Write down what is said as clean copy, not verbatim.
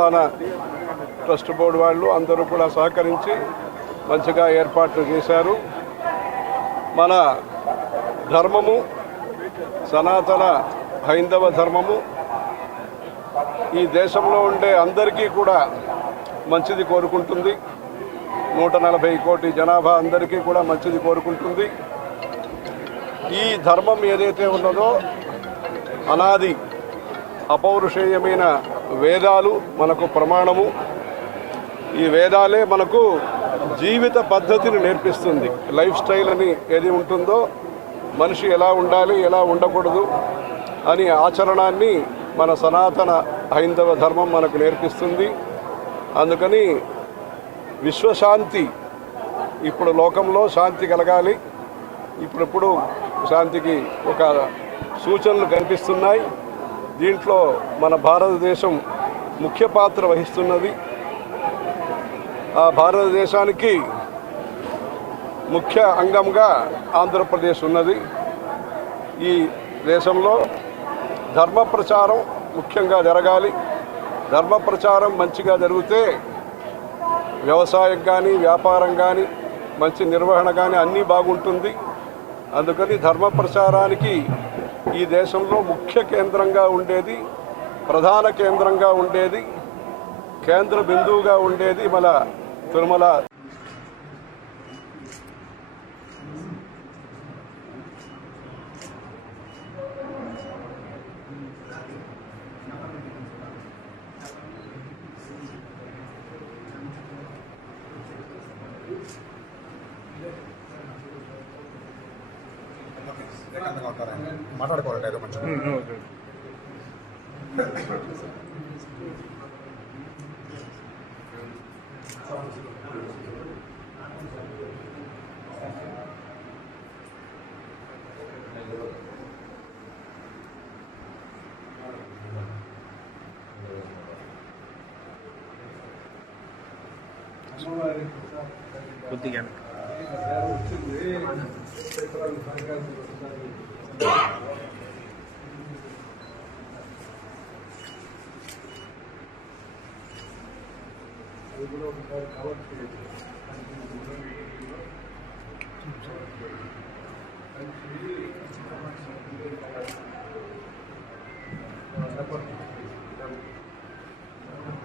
దేవస్థాన trust board వాళ్ళు అందరూ కూడా సహకరించి మంచిగా ఏర్పాట్లు చేశారు. మన ధర్మము, సనాతన హైందవ ధర్మము ఈ దేశంలో ఉండే అందరికీ కూడా మంచిది కోరుకుంటుంది. 140 కోటి జనాభా అందరికీ కూడా మంచిది కోరుకుంటుంది. ఈ ధర్మం ఏదైతే ఉన్నదో అనాది అపౌరుషేయమైన వేదాలు మనకు ప్రమాణము. ఈ వేదాలే మనకు జీవిత పద్ధతిని నేర్పిస్తుంది. లైఫ్ స్టైల్ అని ఏది ఉంటుందో మనిషి ఎలా ఉండాలి, ఎలా ఉండకూడదు అని ఆచరణాన్ని మన సనాతన హైందవ ధర్మం మనకు నేర్పిస్తుంది. అందుకని విశ్వశాంతి, ఇప్పుడు లోకంలో శాంతి కలగాలి. ఇప్పుడెప్పుడు శాంతికి ఒక సూచనలు కనిపిస్తున్నాయి. దీంట్లో మన భారతదేశం ముఖ్య పాత్ర వహిస్తున్నది. ఆ భారతదేశానికి ముఖ్య అంగంగా ఆంధ్రప్రదేశ్ ఉన్నది. ఈ దేశంలో ధర్మ ప్రచారం ముఖ్యంగా జరగాలి. ధర్మ ప్రచారం మంచిగా జరిగితే వ్యవసాయం కానీ, వ్యాపారం కానీ, మంచి నిర్వహణ కానీ అన్నీ బాగుంటుంది. అందుకని ధర్మ ప్రచారానికి ఈ దేశంలో ముఖ్య కేంద్రంగా ఉండేది, ప్రధాన కేంద్రంగా ఉండేది, కేంద్ర బిందువుగా ఉండేది మన తిరుమల. మాట్లాడుకోవాలంటే ఏదో మంచిగా కొద్దిగా